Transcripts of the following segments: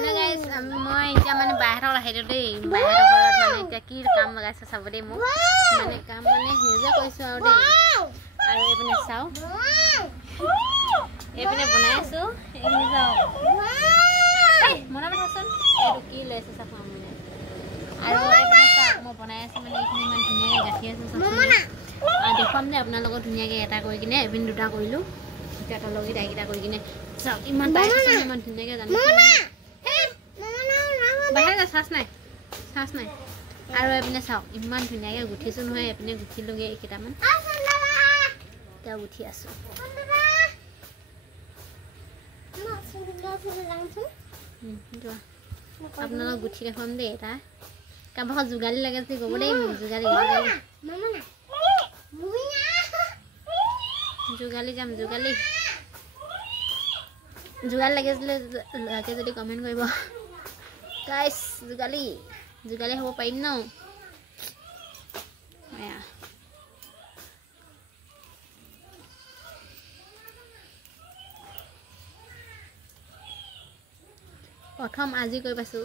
Hello guys, মই এতিয়া মানে বাহিৰত আহিলো দেই বাহিৰত মানে এতিয়া কি কাম লগাইছে চাব দেই মোক মানে কাম মানে নিজে কৈছো আৰু দেই আৰু এইপিনে চাও এইপিনে বনাই আছো এইপিনে চাও এই মনা বেঠাচোন এইটো কি লৈছে চাফা মানে আৰু এইপিনে চাও মই বনাই আছো মানে এইখিনি ইমান ধুনীয়াকৈ গাঠি আছো চাচোন আৰু দেখুৱাম যে আপোনাৰ লগত ধুনীয়াকৈ এটা কৰি কিনে এপিন দুটা কৰিলো এতিয়া তলগি দাইকিটা কৰি কিনে চাও ইমান টাইট আছে ইমান ধুনীয়াকৈ জানিছো বাহিৰ চাচ নাই আৰু এপিনে চাওক ইমান ধুনীয়াকৈ গুঠিছো নহয় এপিনে গুঠিলোগে কেইটামান এতিয়া গুঠি আছো আপোনালোক গুঠি দেখুৱাম দেই এটা কাৰোবাক যোগালী লাগে যদি ক'ব দেই মোক যোগালী যাম যোগালী লাগে যদি কমেণ্ট কৰিব গাইস যোগালী হ'ব পাৰিম ন প্ৰথম আজি কৈ পাইছো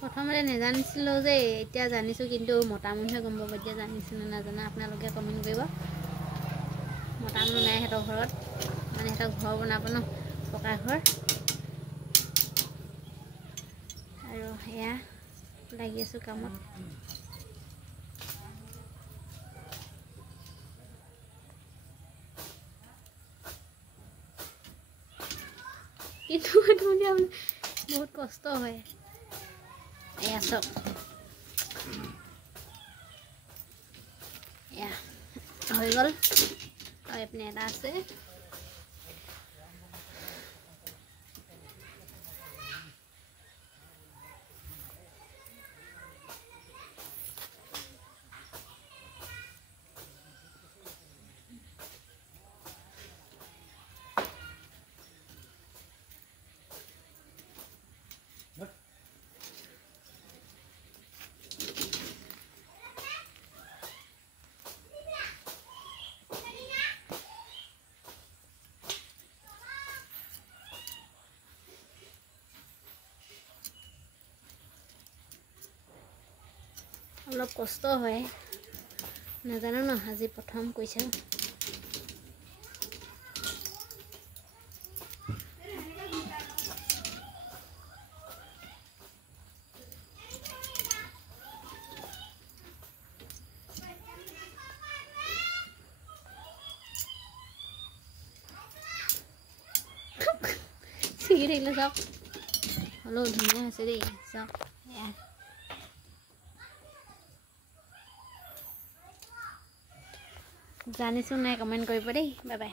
প্ৰথমতে নেজানিছিলো যে এতিয়া জানিছো কিন্তু মতা মানুহে গম পাব এতিয়া জানিছিল নাজানা আপোনালোকে কমেণ্ট কৰিব মতা মানুহ নাই হেতৰ ঘৰত মানে হেতৰ ঘৰ বনাব ন পকা ঘৰ আৰু হেয়া লাগি আছো কামত কিন্তু বহুত কষ্ট হয় এয়া চব এয়া হৈ গ'ল আৰু এপিনে এটা আছে অলপ কষ্ট হয় নাজানো ন আজি প্ৰথম কৈছে ছিগি থাকিলে চাওক হ'লেও ধুনীয়া হৈছে দেই চাওক জানিছো নাই কমেণ্ট কৰিব দেই বাই বাই